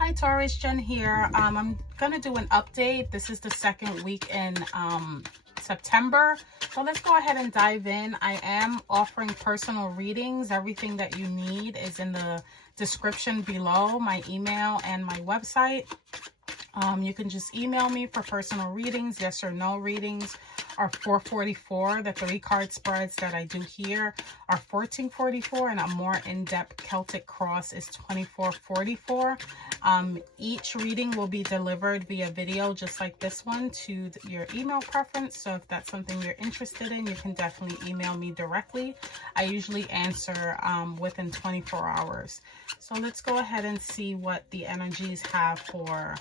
Hi Taurus, Jen here. I'm gonna do an update. This is the second week in September. So let's go ahead and dive in. I am offering personal readings. Everything that you need is in the description below, my email and my website. You can just email me for personal readings. Yes or no readings are $4.44. The 3-card spreads that I do here are $14.44, and a more in-depth Celtic cross is $24.44. Each reading will be delivered via video, just like this one, to your email preference. So if that's something you're interested in, you can definitely email me directly. I usually answer within 24 hours. So let's go ahead and see what the energies have for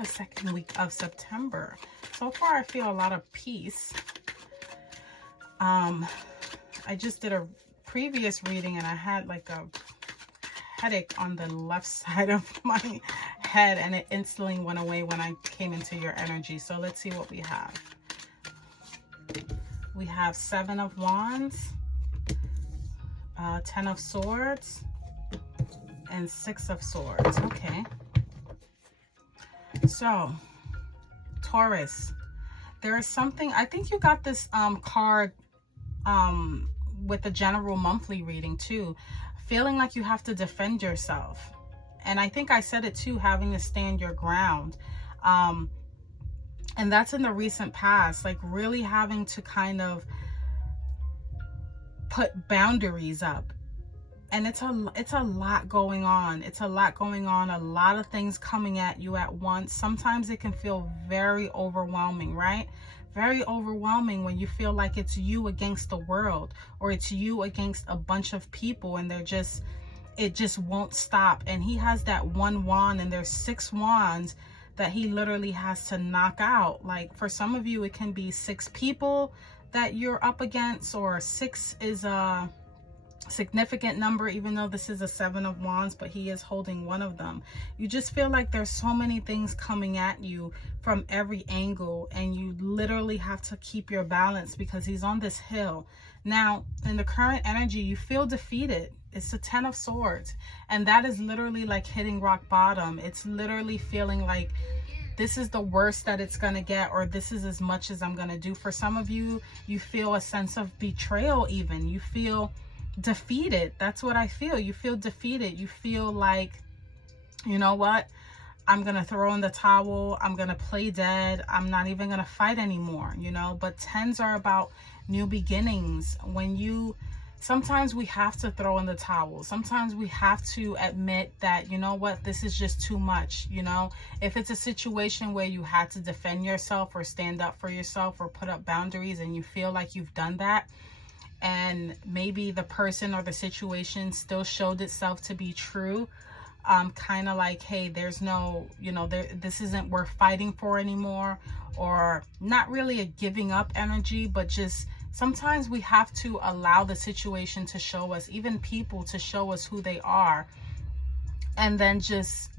a second week of September. So far, I feel a lot of peace. I just did a previous reading and I had like a headache on the left side of my head, and it instantly went away when I came into your energy. So let's see what we have. We have 7 of Wands, 10 of Swords, and 6 of Swords. Okay. So, Taurus, there is something, I think you got this card with the general monthly reading too, feeling like you have to defend yourself. And I think I said it too, having to stand your ground. And that's in the recent past, like really having to kind of put boundaries up. And it's a lot going on. It's a lot going on. A lot of things coming at you at once. Sometimes it can feel very overwhelming, right? Very overwhelming when you feel like it's you against the world, or it's you against a bunch of people, and it just won't stop. And he has that one wand, and there's 6 wands that he literally has to knock out. Like for some of you, it can be 6 people that you're up against, or 6 is a significant number, even though this is a 7 of Wands, but he is holding one of them. You just feel like there's so many things coming at you from every angle, and you literally have to keep your balance because he's on this hill. Now, in the current energy, you feel defeated. It's the 10 of Swords, and that is literally like hitting rock bottom. It's literally feeling like this is the worst that it's going to get, or this is as much as I'm going to do. For some of you, you feel a sense of betrayal even. You feel defeated. That's what I feel. You feel defeated. You feel like, you know what? I'm going to throw in the towel. I'm going to play dead. I'm not even going to fight anymore, you know? But 10s are about new beginnings. Sometimes we have to throw in the towel. Sometimes we have to admit that, you know what, this is just too much, you know? If it's a situation where you had to defend yourself or stand up for yourself or put up boundaries, and you feel like you've done that, and maybe the person or the situation still showed itself to be true, kind of like, hey, there's no, you know, this isn't worth fighting for anymore, or not really a giving up energy, but just sometimes we have to allow the situation to show us, even people to show us who they are, and then just,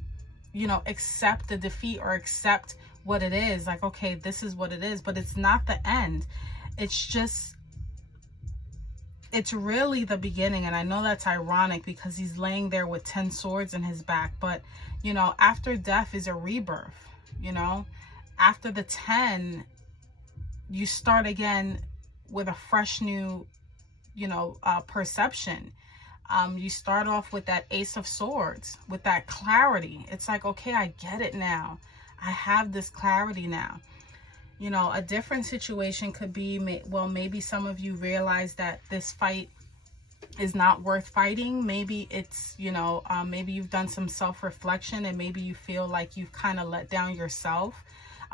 you know, accept the defeat or accept what it is. Like, okay, this is what it is, but it's not the end. It's really the beginning. And I know that's ironic because he's laying there with 10 swords in his back, but you know, after death is a rebirth. You know, after the 10, you start again with a fresh new, you know, perception. You start off with that Ace of Swords, with that clarity. It's like, okay, I get it now. I have this clarity now. You know, a different situation could be, well, maybe some of you realize that this fight is not worth fighting. Maybe it's, you know, maybe you've done some self-reflection, and maybe you feel like you've kind of let down yourself.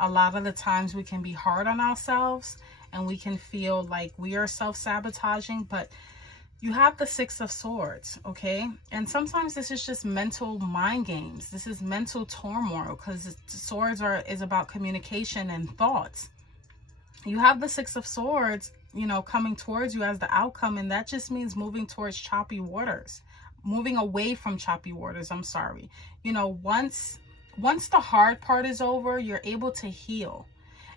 A lot of the times we can be hard on ourselves, and we can feel like we are self-sabotaging, but you have the 6 of Swords, okay? And sometimes this is just mental mind games. This is mental turmoil, because swords is about communication and thoughts. You have the 6 of Swords, you know, coming towards you as the outcome, and that just means moving towards choppy waters, moving away from choppy waters. I'm sorry. You know, once the hard part is over, you're able to heal,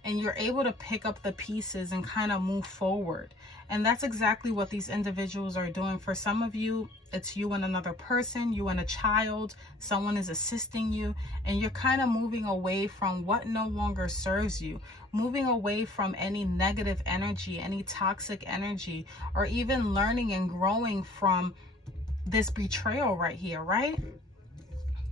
and you're able to pick up the pieces and kind of move forward. And that's exactly what these individuals are doing. For some of you, it's you and another person, you and a child, someone is assisting you, and you're kind of moving away from what no longer serves you, moving away from any negative energy, any toxic energy, or even learning and growing from this betrayal right here, right?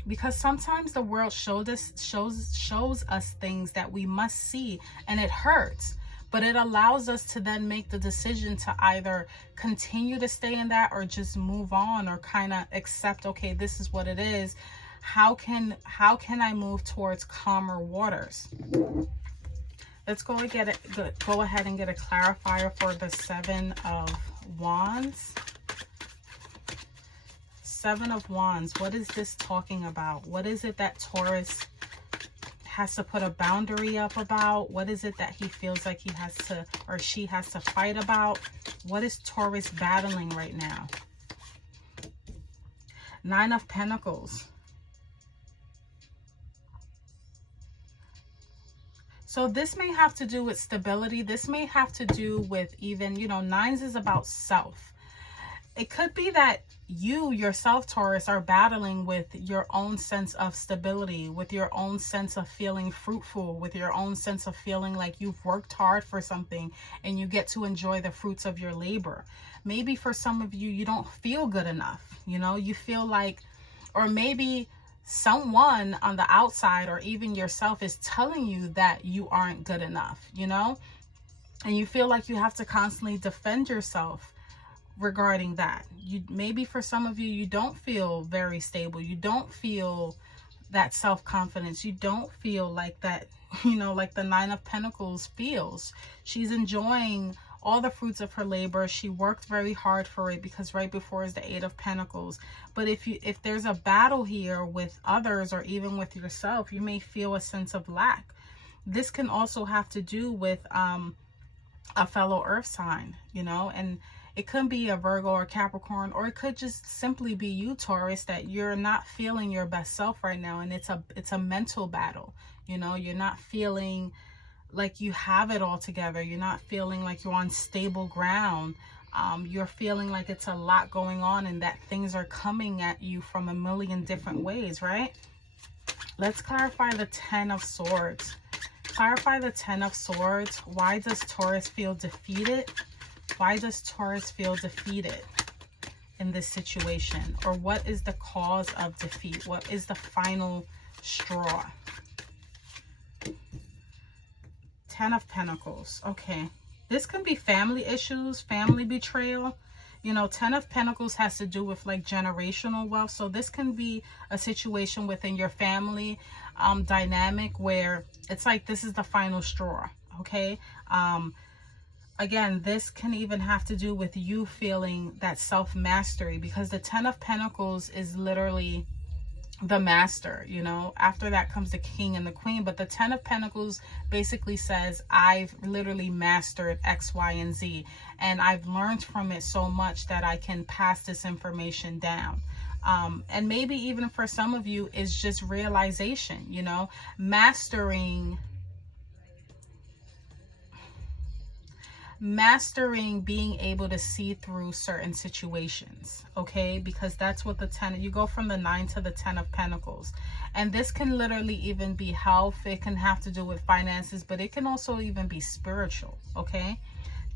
Because sometimes the world shows us things that we must see, and it hurts. But it allows us to then make the decision to either continue to stay in that or just move on, or kind of accept, okay, this is what it is. How can I move towards calmer waters? Let's go ahead and get a clarifier for the Seven of Wands. Seven of Wands. What is this talking about? What is it that Taurus has to put a boundary up about? What is it that he feels like he has to, or she has to fight about? What is Taurus battling right now? Nine of Pentacles. So this may have to do with stability. This may have to do with even, you know, nines is about self. It could be that you yourself, Taurus, are battling with your own sense of stability, with your own sense of feeling fruitful, with your own sense of feeling like you've worked hard for something and you get to enjoy the fruits of your labor. Maybe for some of you, you don't feel good enough. You know, you feel like, or maybe someone on the outside or even yourself is telling you that you aren't good enough, you know, and you feel like you have to constantly defend yourself regarding that. You maybe for some of you, you don't feel very stable. You don't feel that self-confidence. You don't feel like that, you know, like the Nine of Pentacles feels. She's enjoying all the fruits of her labor. She worked very hard for it, because right before is the Eight of Pentacles. But if there's a battle here with others or even with yourself, you may feel a sense of lack. This can also have to do with a fellow earth sign, you know, and it could be a Virgo or Capricorn, or it could just simply be you, Taurus, that you're not feeling your best self right now. And it's a mental battle. You know, you're not feeling like you have it all together. You're not feeling like you're on stable ground. You're feeling like it's a lot going on and that things are coming at you from a million different ways, right? Let's clarify the Ten of Swords. Clarify the Ten of Swords. Why does Taurus feel defeated? Why does Taurus feel defeated in this situation? Or what is the cause of defeat? What is the final straw? Ten of Pentacles. Okay. This can be family issues, family betrayal. You know, Ten of Pentacles has to do with like generational wealth. So this can be a situation within your family dynamic where it's like this is the final straw. Okay. Again, this can even have to do with you feeling that self-mastery, because the Ten of Pentacles is literally the master, you know. After that comes the King and the Queen, but the Ten of Pentacles basically says, I've literally mastered X, Y, and Z, and I've learned from it so much that I can pass this information down. And maybe even for some of you is just realization, you know, mastering being able to see through certain situations, okay? Because that's what the 10, you go from the 9 to the 10 of Pentacles. And this can literally even be health. It can have to do with finances, but it can also even be spiritual, okay?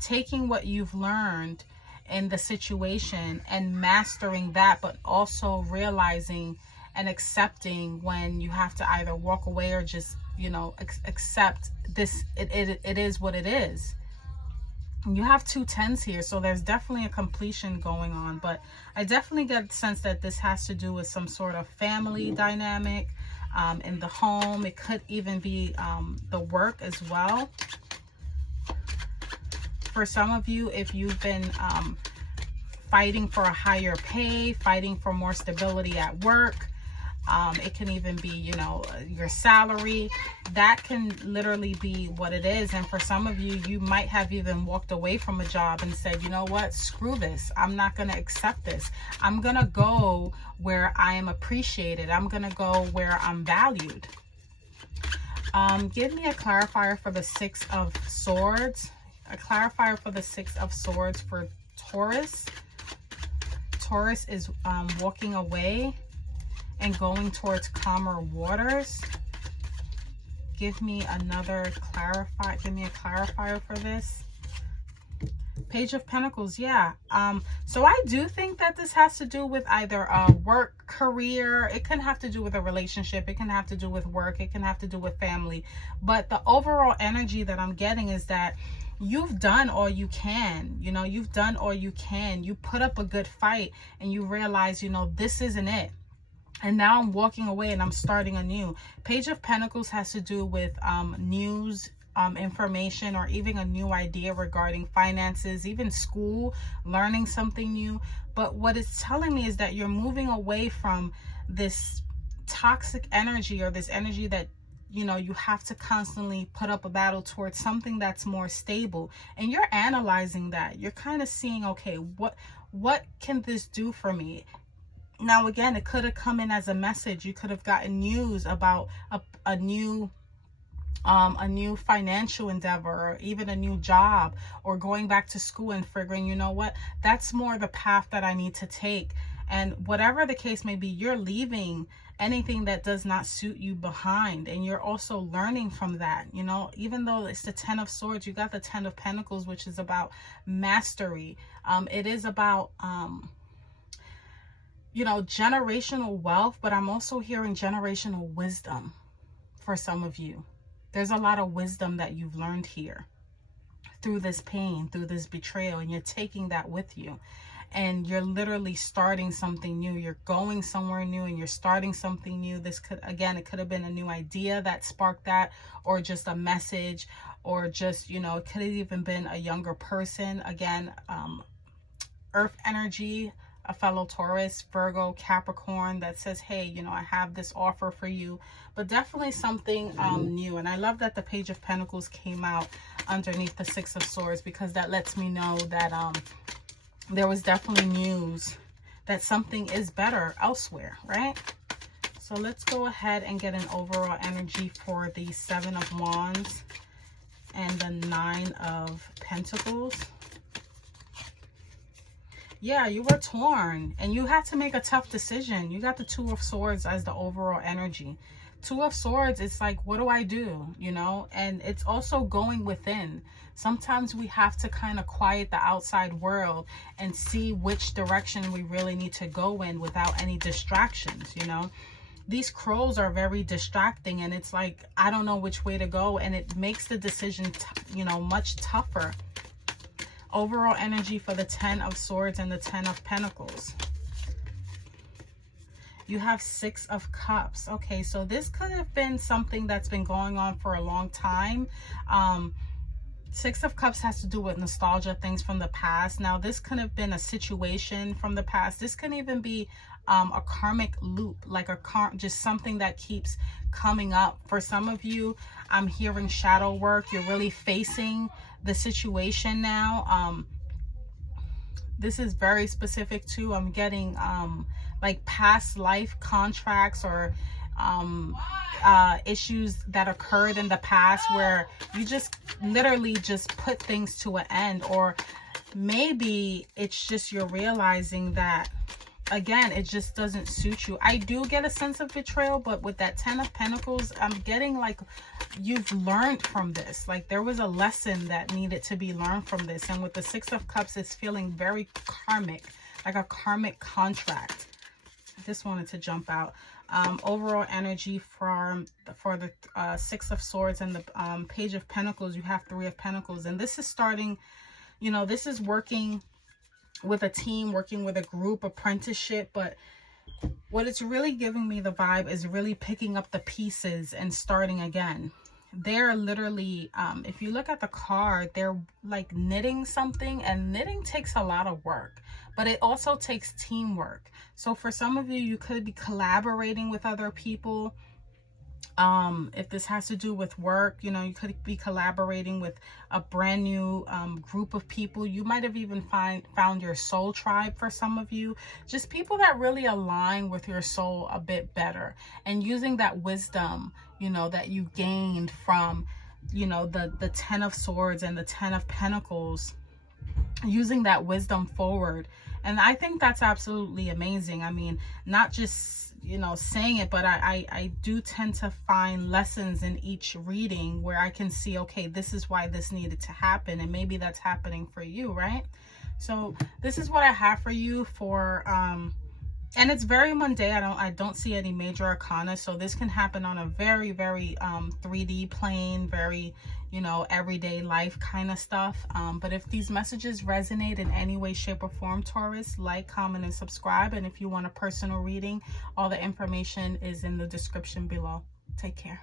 Taking what you've learned in the situation and mastering that, but also realizing and accepting when you have to either walk away or just, you know, accept this. It is what it is. You have two tens here, so there's definitely a completion going on, but I definitely get the sense that this has to do with some sort of family dynamic in the home. It could even be the work as well. For some of you, if you've been fighting for a higher pay, fighting for more stability at work, it can even be, you know, your salary. That can literally be what it is. And for some of you, you might have even walked away from a job and said, you know what, screw this. I'm not going to accept this. I'm going to go where I am appreciated. I'm going to go where I'm valued. Give me a clarifier for the Six of Swords. a clarifier for the Six of Swords for Taurus. Taurus is walking away and going towards calmer waters. Give me another give me a clarifier for this. Page of Pentacles, yeah. So I do think that this has to do with either a work, career. It can have to do with a relationship. It can have to do with work. It can have to do with family. But the overall energy that I'm getting is that you've done all you can. You know, you've done all you can. You put up a good fight and you realize, you know, this isn't it. And now I'm walking away and I'm starting anew. Page of Pentacles has to do with news, information, or even a new idea regarding finances, even school, learning something new. But what it's telling me is that you're moving away from this toxic energy, or this energy that, you know, you have to constantly put up a battle towards something that's more stable. And you're analyzing that. You're kind of seeing, okay, what can this do for me? Now, again, it could have come in as a message. You could have gotten news about a new financial endeavor, or even a new job, or going back to school and figuring, you know what, that's more the path that I need to take. And whatever the case may be, you're leaving anything that does not suit you behind, and you're also learning from that. You know, even though it's the Ten of Swords, you got the Ten of Pentacles, which is about mastery. It is about you know, generational wealth, but I'm also hearing generational wisdom for some of you. There's a lot of wisdom that you've learned here through this pain, through this betrayal, and you're taking that with you. And you're literally starting something new. You're going somewhere new and you're starting something new. This could, again, it could have been a new idea that sparked that, or just a message, or just, you know, it could have even been a younger person. Again, earth energy, a fellow Taurus, Virgo, Capricorn, that says, hey, you know, I have this offer for you. But definitely something new. And I love that the Page of Pentacles came out underneath the Six of Swords, because that lets me know that there was definitely news that something is better elsewhere, right? So let's go ahead and get an overall energy for the Seven of Wands and the Nine of Pentacles. Yeah, you were torn and you had to make a tough decision. You got the Two of Swords as the overall energy. Two of Swords, it's like, what do I do? You know, and it's also going within. Sometimes we have to kind of quiet the outside world and see which direction we really need to go in without any distractions, you know. These crows are very distracting, and it's like, I don't know which way to go, and it makes the decision, you know, much tougher. Overall energy for the Ten of Swords and the Ten of Pentacles. You have Six of Cups. Okay, so this could have been something that's been going on for a long time. Six of Cups has to do with nostalgia, things from the past. Now, this could have been a situation from the past. This can even be a karmic loop, like just something that keeps coming up. For some of you, I'm hearing shadow work. You're really facing the situation now. This is very specific too. I'm getting like past life contracts, or issues that occurred in the past where you just literally just put things to an end. Or maybe it's just you're realizing that, again, it just doesn't suit you. I do get a sense of betrayal, but with that Ten of Pentacles, I'm getting like you've learned from this. Like there was a lesson that needed to be learned from this. And with the Six of Cups, it's feeling very karmic, like a karmic contract. I just wanted to jump out. Overall energy for the Six of Swords and the Page of Pentacles, you have Three of Pentacles. And this is starting, you know, this is working with a team, working with a group, apprenticeship. But what it's really giving me the vibe is really picking up the pieces and starting again. They're literally, if you look at the card, they're like knitting something, and knitting takes a lot of work, but it also takes teamwork. So for some of you, you could be collaborating with other people. If this has to do with work, you know, you could be collaborating with a brand new group of people. You might have even found your soul tribe for some of you. Just people that really align with your soul a bit better, and using that wisdom, you know, that you gained from you know, the 10 of Swords and the 10 of Pentacles, using that wisdom forward. And I think that's absolutely amazing. I mean, not just, you know, saying it, but I do tend to find lessons in each reading where I can see, okay, this is why this needed to happen, and maybe that's happening for you, right? So this is what I have for you for and it's very mundane. I don't see any major arcana, so this can happen on a very, very 3D plane, very, you know, everyday life kind of stuff. But if these messages resonate in any way, shape, or form, Taurus, like, comment, and subscribe. And if you want a personal reading, all the information is in the description below. Take care.